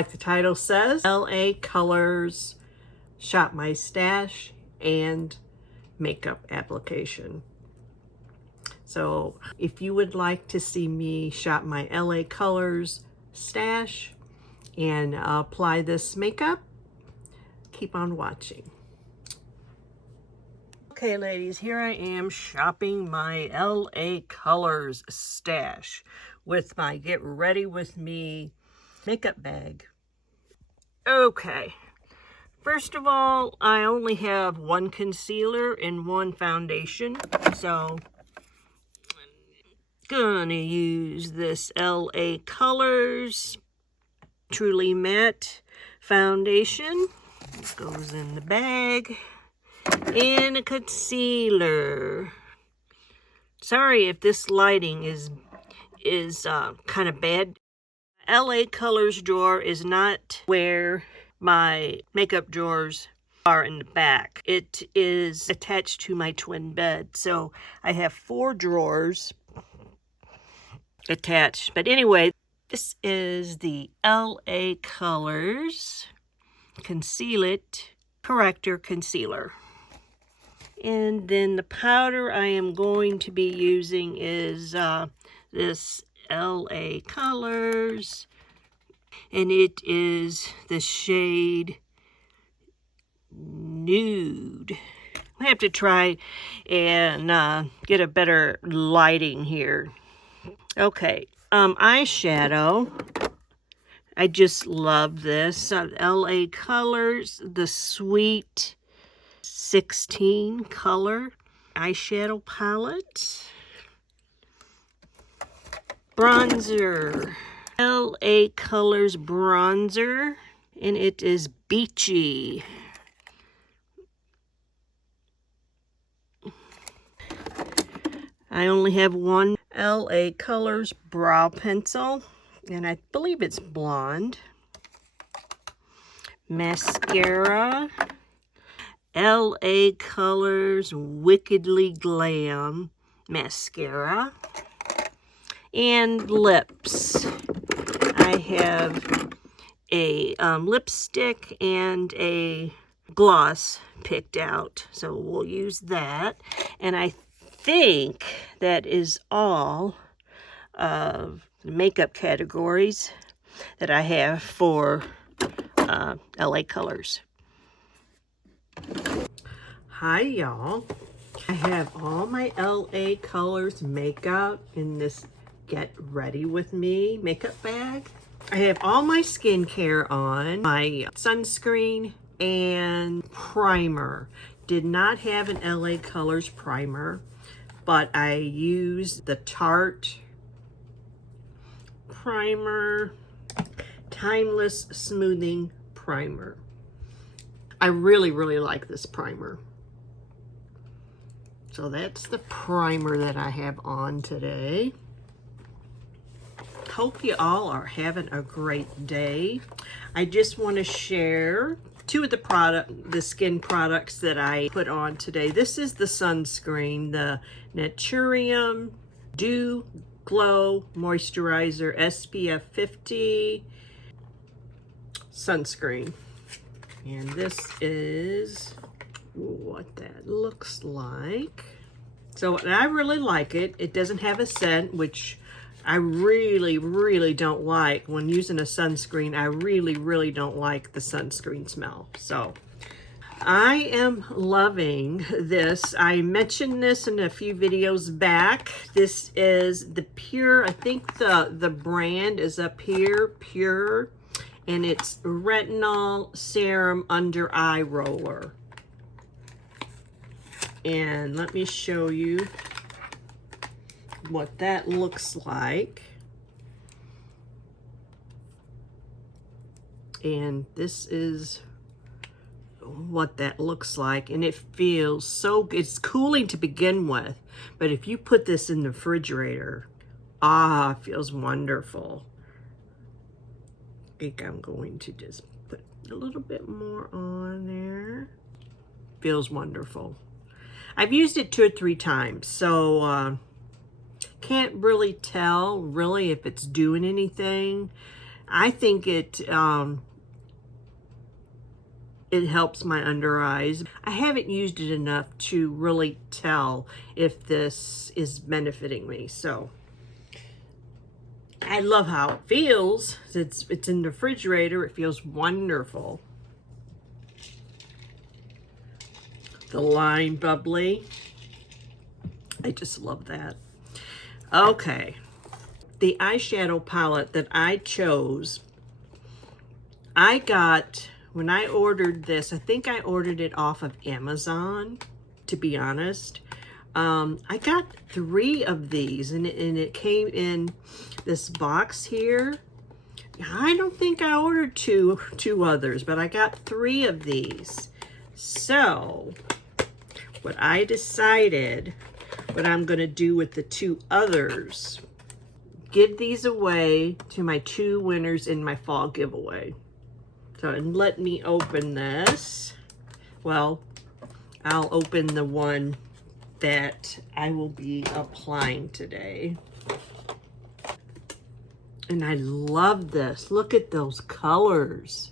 like the title says, LA Colors Shop My Stash and makeup application. So if you would like to see me shop my LA Colors stash and apply this makeup, keep on watching. Okay, ladies, here I am shopping my LA Colors stash with my Get Ready With Me makeup bag. Okay, first of all, I only have one concealer and one foundation, so I'm gonna use this LA Colors Truly Matte foundation. It goes in the bag. And a concealer. Sorry if this lighting is kind of bad. LA Colors drawer is not where my makeup drawers are in the back. It is attached to my twin bed. So I have 4 drawers attached. But anyway, this is the LA Colors Conceal It Corrector Concealer. And then the powder I am going to be using is this LA Colors, and it is the shade Nude. I have to try and get a better lighting here. Okay, eyeshadow. I just love this. LA Colors, the Sweet 16 color eyeshadow palette. Bronzer, LA Colors bronzer, and it is Beachy. I only have one LA Colors brow pencil, and I believe it's blonde. Mascara, LA Colors Wickedly Glam mascara. And lips. I have a lipstick and a gloss picked out, so we'll use that. And I think that is all of the makeup categories that I have for LA Colors. Hi y'all, I have all my LA Colors makeup in this Get Ready With Me makeup bag. I have all my skincare on, my sunscreen and primer. Did not have an LA Colors primer, but I used the Tarte primer, Timeless Smoothing Primer. I really like this primer. So that's the primer that I have on today. Hope you all are having a great day. I just want to share 2 of the skin products that I put on today. This is the sunscreen, the Naturium Dew Glow Moisturizer SPF 50 sunscreen. And this is what that looks like. So, and I really like it. It doesn't have a scent, which I really don't like. When using a sunscreen, I really don't like the sunscreen smell. So I am loving this. I mentioned this in a few videos back. This is the Pure, I think the brand is up here, Pure, and it's Retinol Serum Under Eye Roller. And let me show you what that looks like. And this is what that looks like, and it feels so good. It's cooling to begin with, but if you put this in the refrigerator, it feels wonderful. I think I'm going to just put a little bit more on there. Feels wonderful. I've used it 2 or 3 times, so can't really tell if it's doing anything. I think it helps my under eyes. I haven't used it enough to really tell if this is benefiting me. So I love how it feels. It's in the refrigerator. It feels wonderful. The line bubbly. I just love that. Okay. The eyeshadow palette that I chose, I got, when I ordered this, I think I ordered it off of Amazon, to be honest. I got 3 of these, and it came in this box here. I don't think I ordered two others, but I got 3 of these. So what I decided, what I'm going to do with the 2 others, give these away to my 2 winners in my fall giveaway. So, and let me open this. Well, I'll open the one that I will be applying today. And I love this. Look at those colors.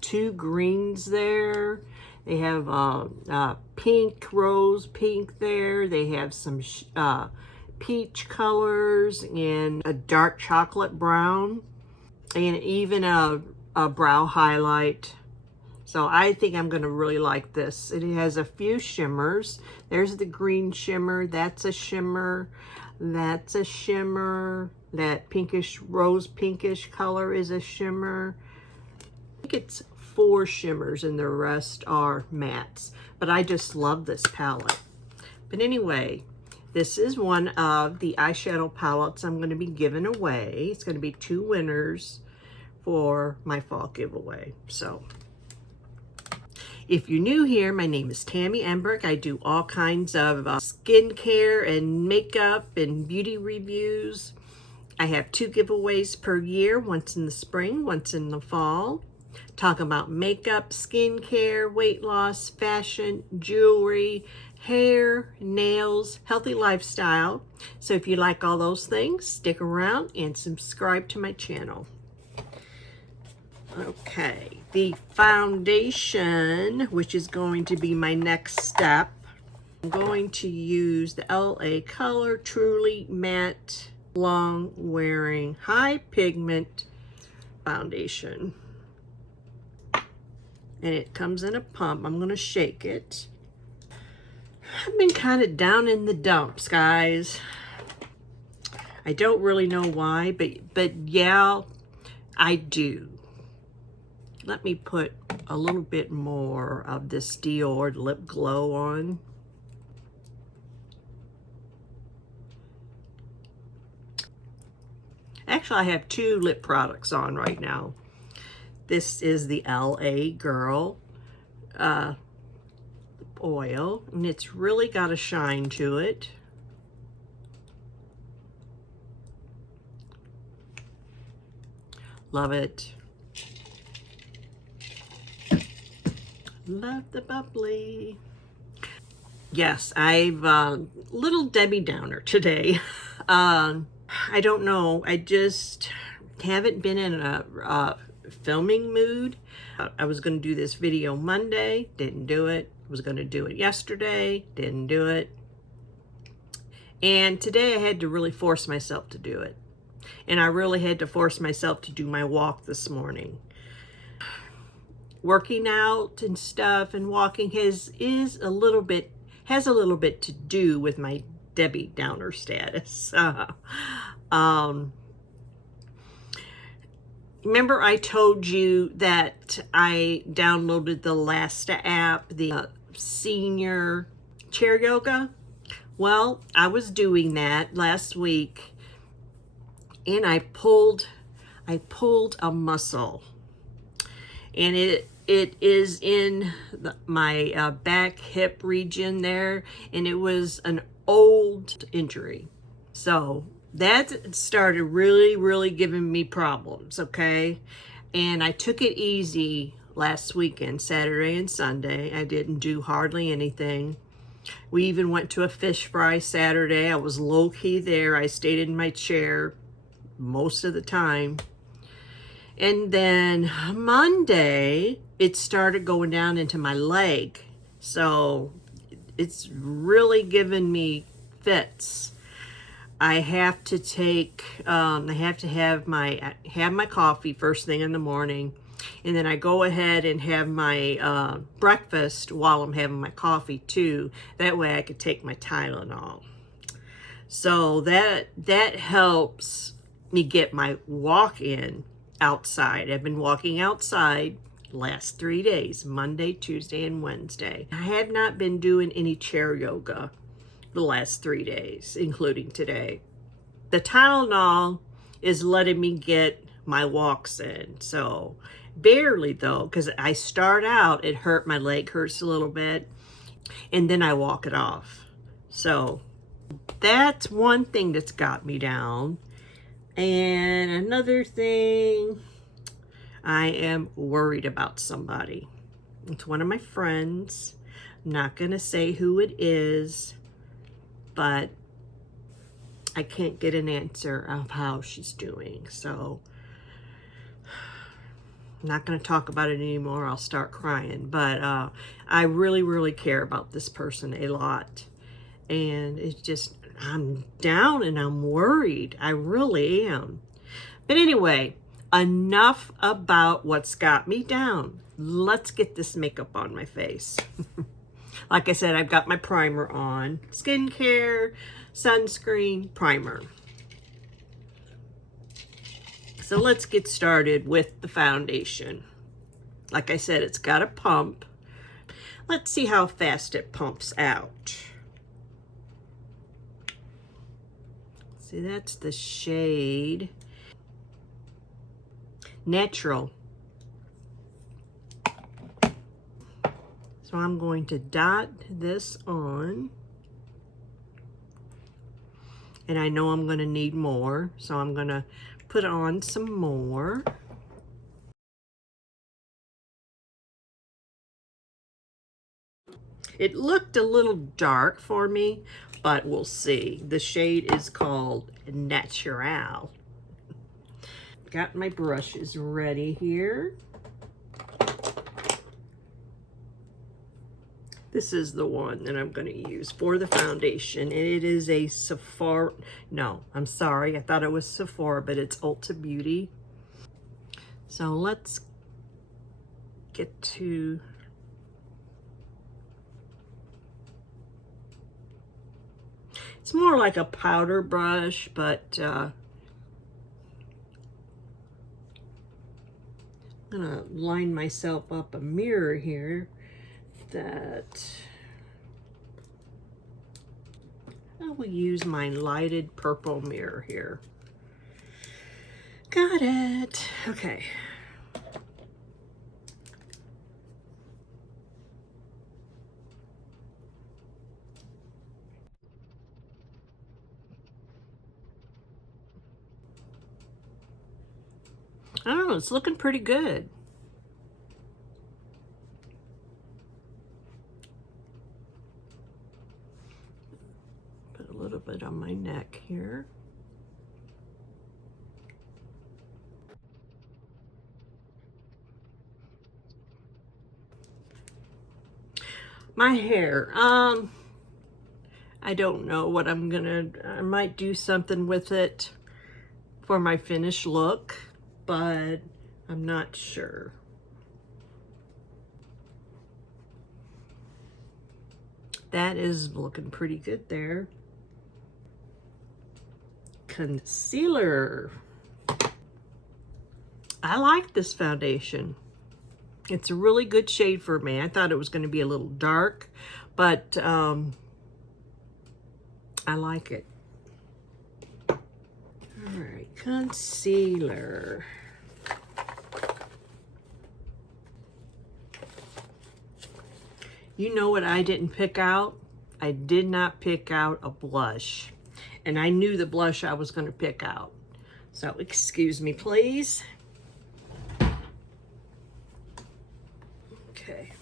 2 greens there. They have pink, rose pink there. They have some peach colors and a dark chocolate brown. And even a brow highlight. So I think I'm going to really like this. It has a few shimmers. There's the green shimmer. That's a shimmer. That's a shimmer. That pinkish, rose pinkish color is a shimmer. I think it's 4 shimmers and the rest are mattes. But I just love this palette. But anyway, this is one of the eyeshadow palettes I'm going to be giving away. It's going to be 2 winners for my fall giveaway. So if you're new here, my name is Tammy Embrich. I do all kinds of skincare and makeup and beauty reviews. I have 2 giveaways per year, once in the spring, once in the fall. Talk about makeup, skincare, weight loss, fashion, jewelry, hair, nails, healthy lifestyle. So if you like all those things, stick around and subscribe to my channel. Okay, the foundation, which is going to be my next step, I'm going to use the LA Color Truly Matte Long Wearing High Pigment Foundation. And it comes in a pump. I'm going to shake it. I've been kind of down in the dumps, guys. I don't really know why, but yeah, I do. Let me put a little bit more of this Dior Lip Glow on. Actually, I have 2 lip products on right now. This is the LA Girl oil, and it's really got a shine to it. Love it. Love the bubbly. Yes, I've little Debbie Downer today. I don't know. I just haven't been in a filming mood. I was going to do this video Monday, didn't do it. I was going to do it yesterday, didn't do it. And today I had to really force myself to do it. And I really had to force myself to do my walk this morning. Working out and stuff and walking has a little bit to do with my Debbie Downer status. Remember I told you that I downloaded the Lasta app, the senior chair yoga? Well, I was doing that last week and I pulled a muscle, and it is in my back hip region there, and it was an old injury. So that started really giving me problems, okay? And I took it easy last weekend, Saturday and Sunday. I didn't do hardly anything. We even went to a fish fry Saturday. I was low-key there. I stayed in my chair. most of the time. And then Monday, it started going down into my leg. So it's really given me fits. I have to take, I have to have my coffee first thing in the morning. And then I go ahead and have my breakfast while I'm having my coffee too. That way I could take my Tylenol. So that helps me get my walk in outside. I've been walking outside last 3 days, Monday, Tuesday, and Wednesday. I have not been doing any chair yoga the last 3 days, including today. The Tylenol is letting me get my walks in. So barely though, because I start out, it hurt, my leg hurts a little bit, and then I walk it off. So that's one thing that's got me down. And another thing, I am worried about somebody. It's one of my friends. I'm not going to say who it is, but I can't get an answer of how she's doing. So I'm not going to talk about it anymore. I'll start crying. But I really, really care about this person a lot. And it's just, I'm down and I'm worried. I really am. But anyway, enough about what's got me down. Let's get this makeup on my face. Like I said, I've got my primer on. Skincare, sunscreen, primer. So let's get started with the foundation. Like I said, it's got a pump. Let's see how fast it pumps out. See, that's the shade Natural. So I'm going to dot this on. And I know I'm going to need more, so I'm going to put on some more. It looked a little dark for me, but we'll see. The shade is called Natural. Got my brushes ready here. This is the one that I'm going to use for the foundation. It is a Sephora. No, I'm sorry. I thought it was Sephora, but it's Ulta Beauty. So let's get to... It's more like a powder brush, but I'm gonna line myself up a mirror here that I will use my lighted purple mirror here. Got it. Okay. I don't know, it's looking pretty good. Put a little bit on my neck here. My hair, I don't know what I'm gonna, I might do something with it for my finished look, but I'm not sure. That is looking pretty good there. Concealer. I like this foundation. It's a really good shade for me. I thought it was going to be a little dark, but I like it. All right, concealer. You know what I didn't pick out? I did not pick out a blush. And I knew the blush I was going to pick out. So excuse me, please. Okay.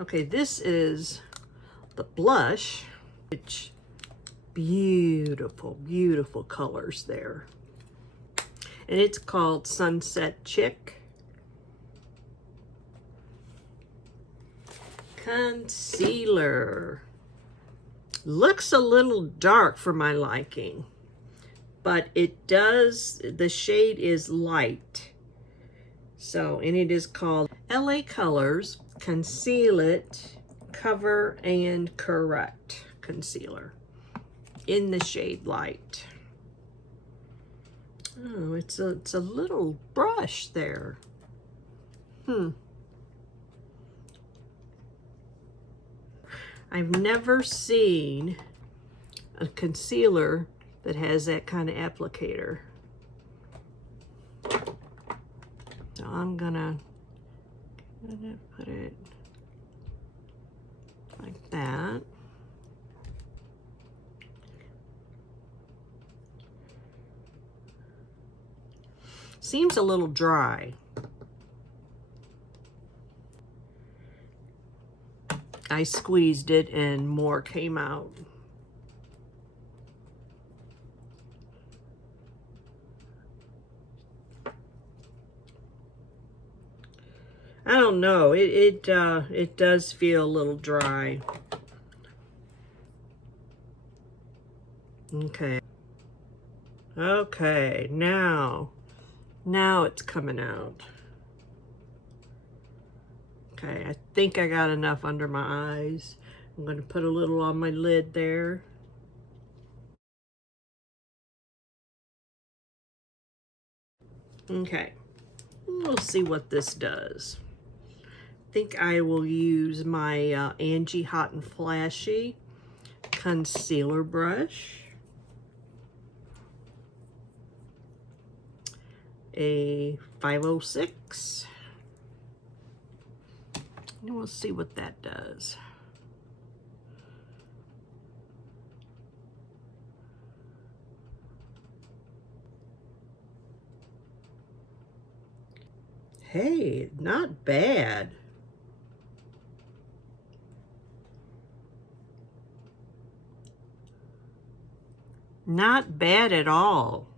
Okay, this is the blush. Which beautiful, beautiful colors there. and it's called Sunset Chick. Concealer. Looks a little dark for my liking, but it does, the shade is light. So, and it is called LA Colors Conceal It, Cover and Correct Concealer in the shade light. Oh, it's a little brush there. I've never seen a concealer that has that kind of applicator. So I'm gonna put it like that. Seems a little dry. I squeezed it and more came out. I don't know, it does feel a little dry. Okay. Okay, now it's coming out. Okay, I think I got enough under my eyes. I'm going to put a little on my lid there. Okay, we'll see what this does. I think I will use my Angie Hot and Flashy concealer brush. A 506. And we'll see what that does. Hey, not bad. Not bad at all.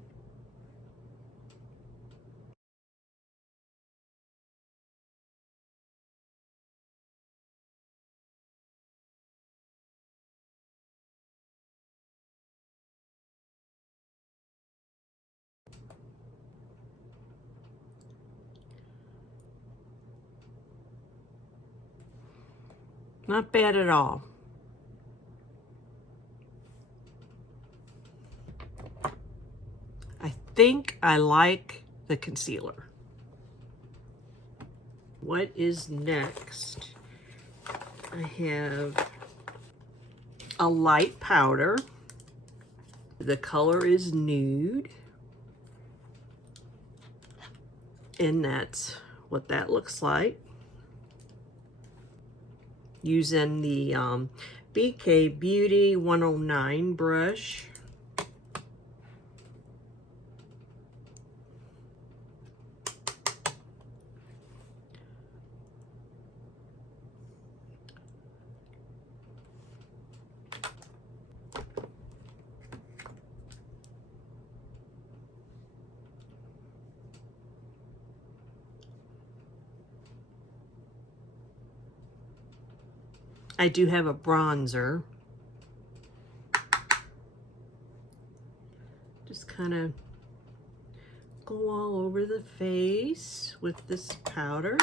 Not bad at all. I think I like the concealer. What is next? I have a light powder. The color is Nude. And that's what that looks like. Using the BK Beauty 109 brush. I do have a bronzer. Just kind of go all over the face with this powder.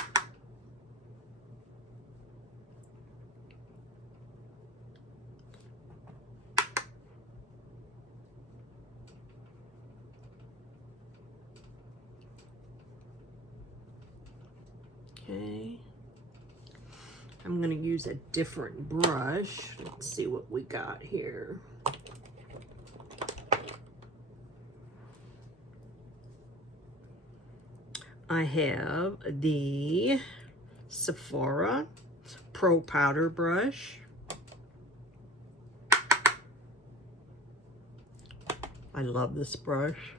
Okay. I'm going to use a different brush. Let's see what we got here. I have the Sephora Pro Powder Brush. I love this brush.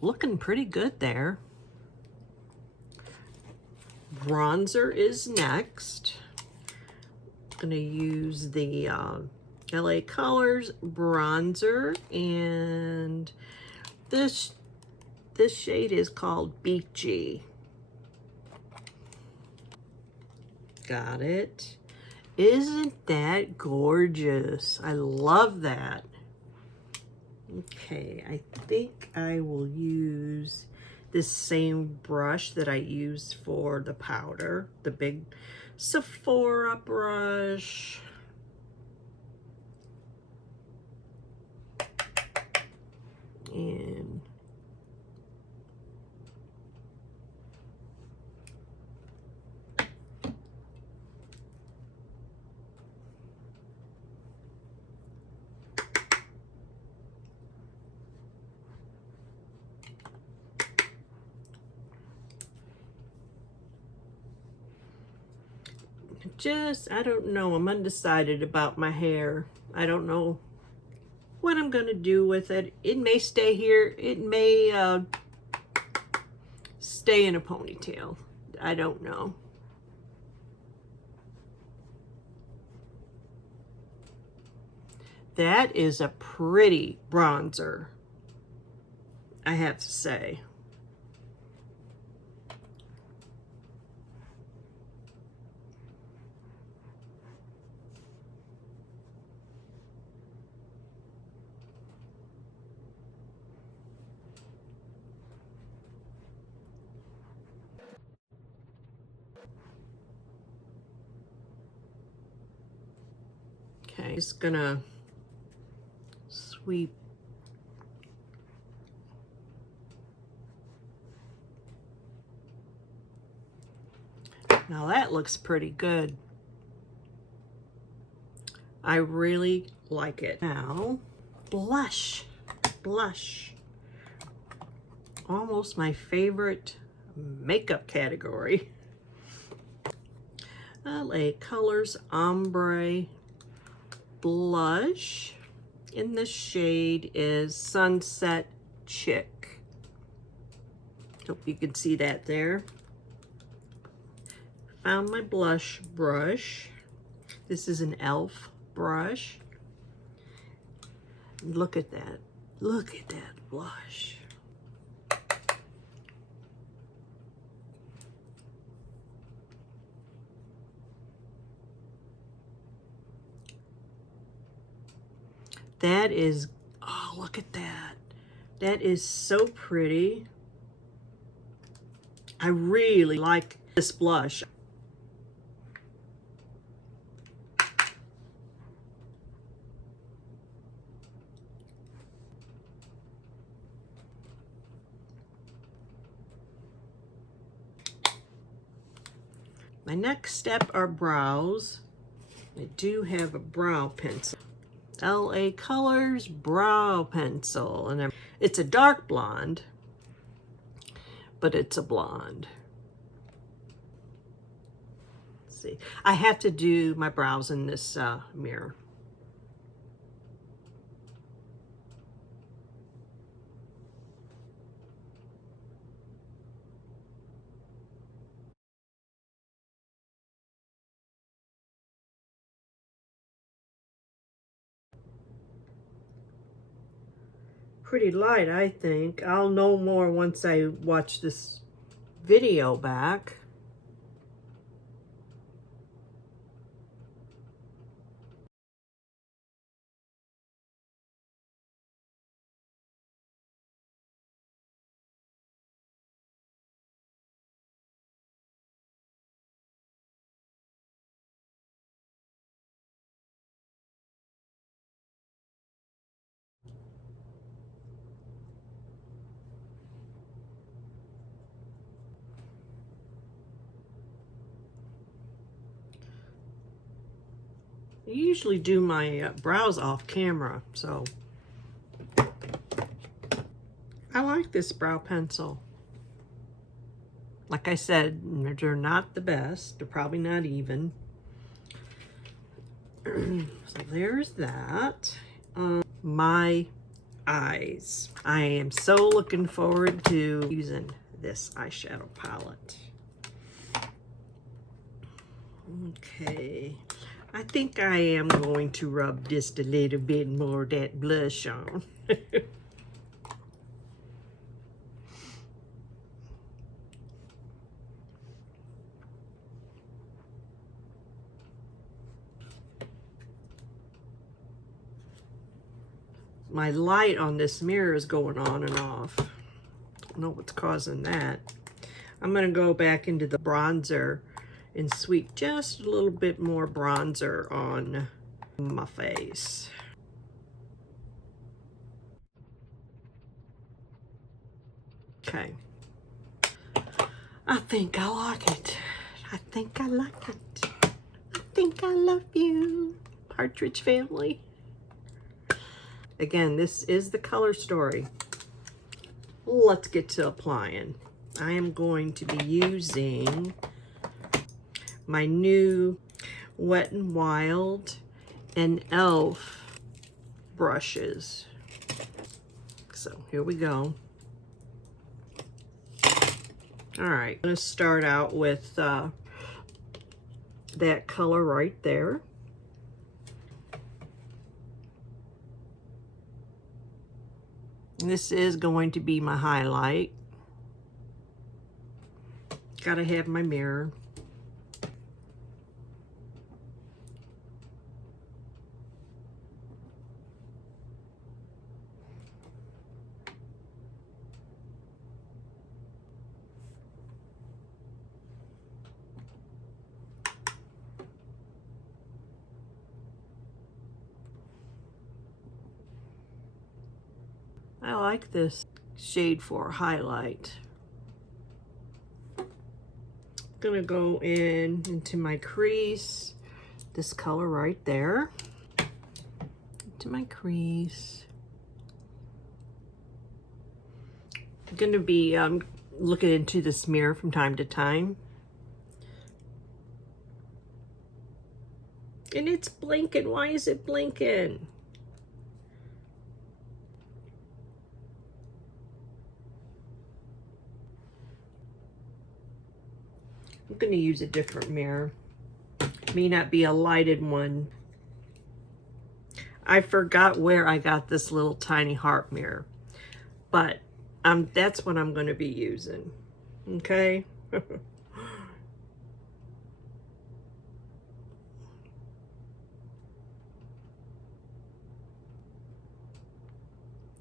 Looking pretty good there. bronzer is next. I'm gonna use the LA Colors bronzer, and this shade is called Beachy. Got it. Isn't that gorgeous? I love that. Okay, I think I will use this same brush that I used for the powder, the big Sephora brush. And I don't know, I'm undecided about my hair. I don't know what I'm gonna do with it. It may stay here, it may stay in a ponytail. I don't know. That is a pretty bronzer, I have to say. Okay, just gonna sweep. Now that looks pretty good. I really like it. Now, blush. Blush. Almost my favorite makeup category. LA Colors Ombré blush, and the shade is Sunset Chick. Hope you can see that there. Found my blush brush. This is an e.l.f. brush. Look at that. Look at that blush. That is, oh, look at that. That is so pretty. I really like this blush. My next step are brows. I do have a brow pencil. LA Colors brow pencil, and it's a dark blonde, but it's a blonde. Let's see. I have to do my brows in this mirror. Pretty light, I think. I'll know more once I watch this video back. I usually do my brows off camera, so I like this brow pencil. Like I said, they're not the best. They're probably not even. So there's that. My eyes. I am so looking forward to using this eyeshadow palette. Okay, I think I am going to rub just a little bit more of that blush on. My light on this mirror is going on and off. I don't know what's causing that. I'm going to go back into the bronzer and sweep just a little bit more bronzer on my face. Okay. I think I like it. I think I like it. I think I love you, Partridge Family. Again, this is the color story. Let's get to applying. I am going to be using my new Wet n Wild and e.l.f. brushes. So here we go. All right, I'm going to start out with that color right there. And this is going to be my highlight. Gotta have my mirror. I like this shade for a highlight. Gonna go into my crease, this color right there, into my crease. I'm gonna be looking into this mirror from time to time. And it's blinking. Why is it blinking? I'm going to use a different mirror. May not be a lighted one. I forgot where I got this little tiny heart mirror, but that's what I'm going to be using. Okay.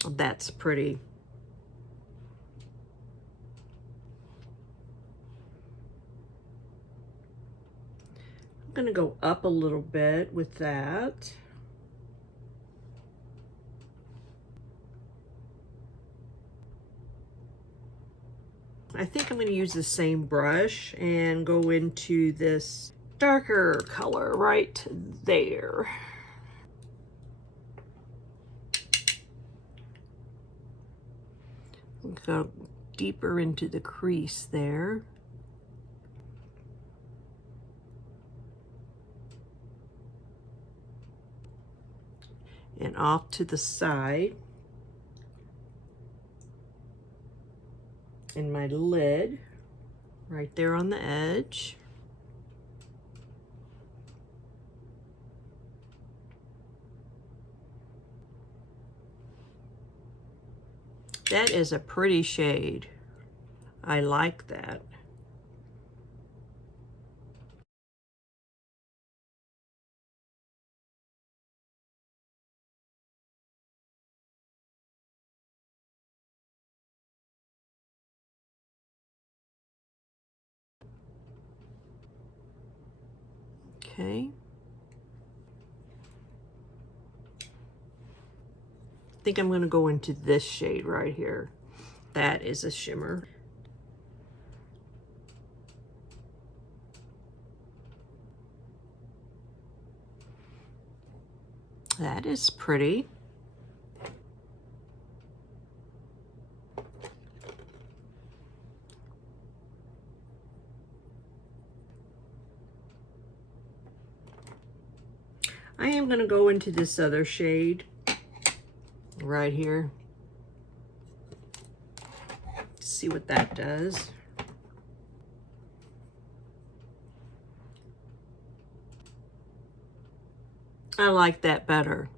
That's pretty. I'm going to go up a little bit with that. I think I'm going to use the same brush and go into this darker color right there. Go deeper into the crease there. And off to the side. And my lid right there on the edge. That is a pretty shade. I like that. Okay. I think I'm going to go into this shade right here. That is a shimmer. That is pretty. I am going to go into this other shade right here. See what that does. I like that better.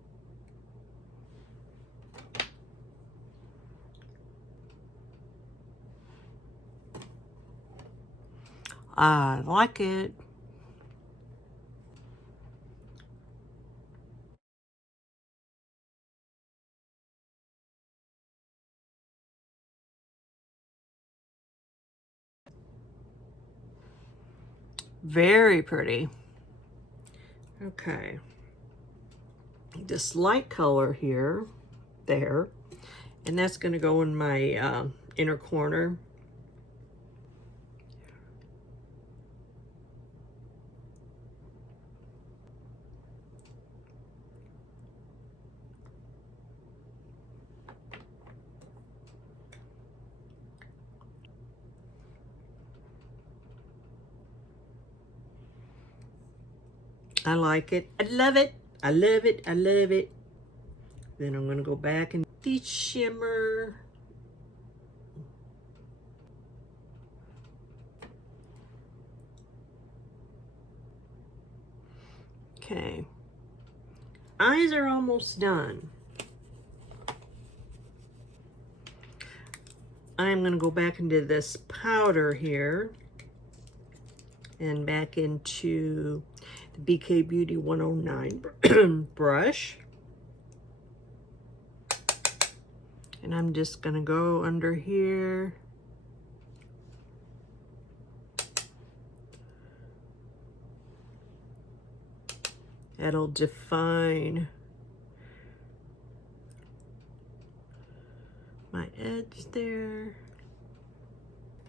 I like it. Very pretty. Okay. This light color here, there, and that's going to go in my inner corner. I like it. I love it. I love it. I love it. Then I'm going to go back and the shimmer. Okay. Eyes are almost done. I'm going to go back into this powder here and back into the BK Beauty 109 brush. And I'm just going to go under here. That'll define my edge there.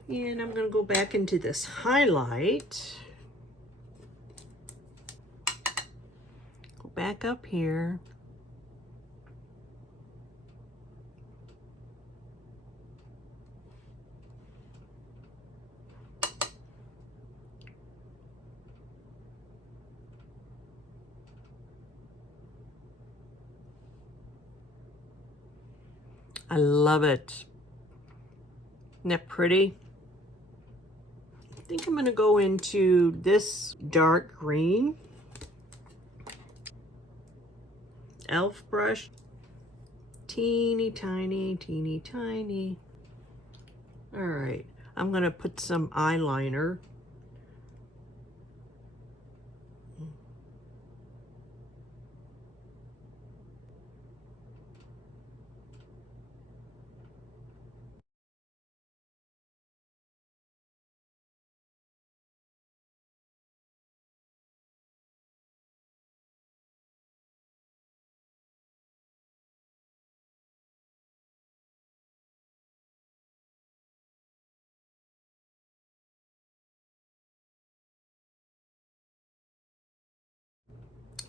And I'm going to go back into this highlight. Go back up here. I love it. Isn't that pretty? I think I'm going to go into this dark green elf brush. Teeny tiny, teeny tiny. All right, I'm going to put some eyeliner.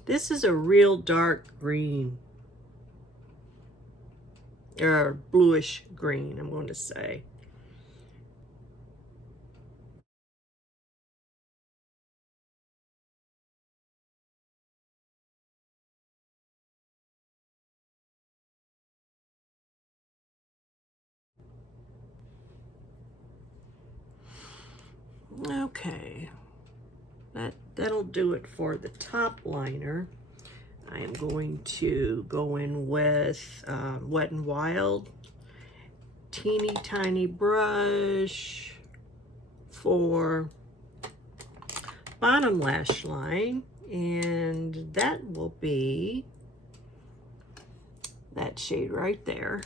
This is a real dark green, or bluish green, I'm going to say. Okay, that'll do it for the top liner. I am going to go in with Wet n Wild, teeny tiny brush for bottom lash line, and that will be that shade right there.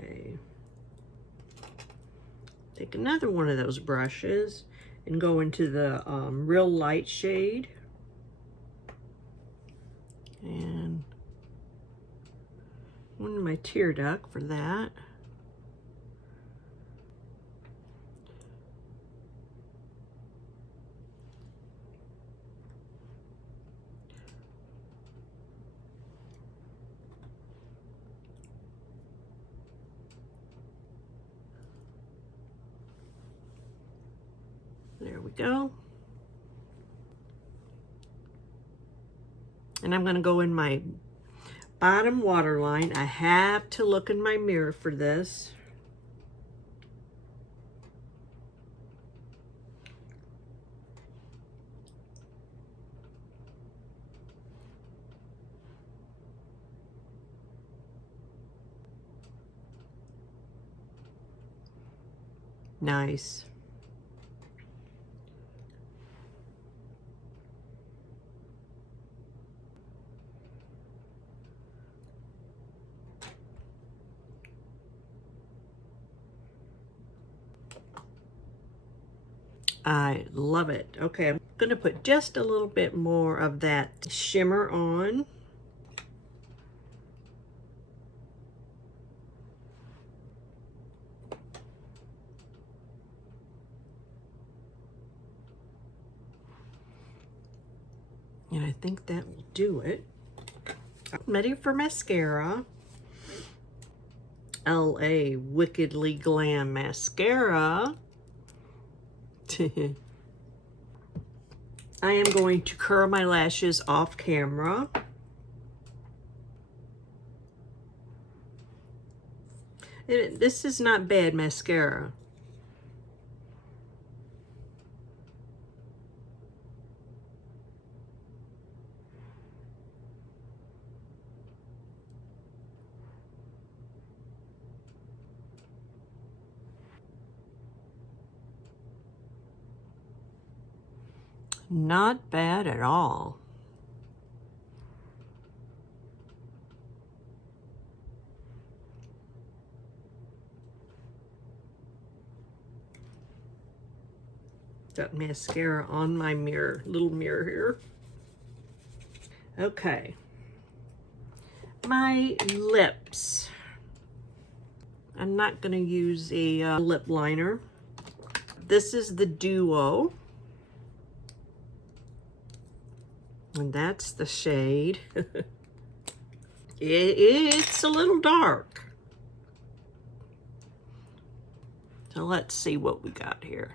Okay. Take another one of those brushes and go into the real light shade. And one of my tear duct for that. There we go. And I'm going to go in my bottom waterline. I have to look in my mirror for this. Nice. I love it. Okay, I'm going to put just a little bit more of that shimmer on. And I think that will do it. I'm ready for mascara. LA Wickedly Glam Mascara. I am going to curl my lashes off camera. This is not bad mascara. Not bad at all. Got mascara on my mirror, little mirror here. Okay. My lips. I'm not going to use a lip liner. This is the Duo. And that's the shade. It's a little dark. So let's see what we got here.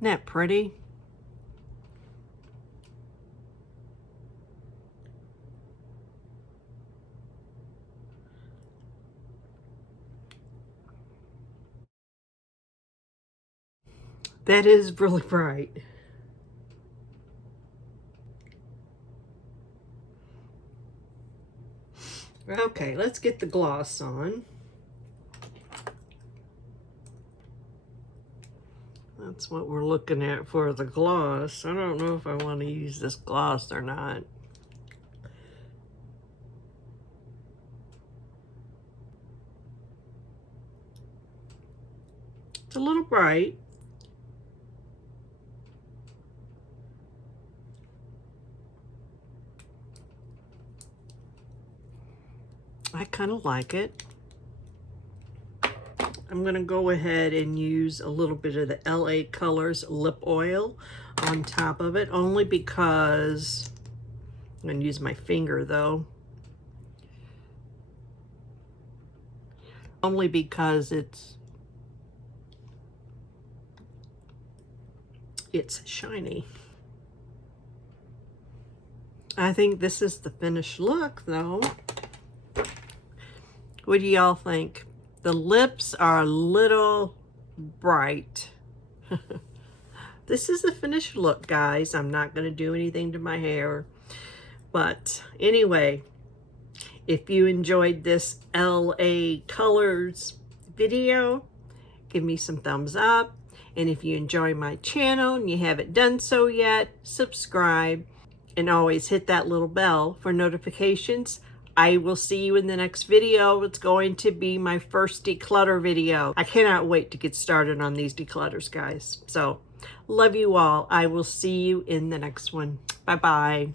Isn't that pretty? That is really bright. Okay, let's get the gloss on. That's what we're looking at for the gloss. I don't know if I want to use this gloss or not. It's a little bright. I kind of like it. I'm going to go ahead and use a little bit of the LA Colors lip oil on top of it, only because I'm going to use my finger though. Only because it's shiny. I think this is the finished look though. What do y'all think? The lips are a little bright. This is the finished look, guys. I'm not going to do anything to my hair. But anyway, if you enjoyed this LA Colors video, give me some thumbs up. And if you enjoy my channel and you haven't done so yet, subscribe. And always hit that little bell for notifications. I will see you in the next video. It's going to be my first declutter video. I cannot wait to get started on these declutters, guys. So, love you all. I will see you in the next one. Bye-bye.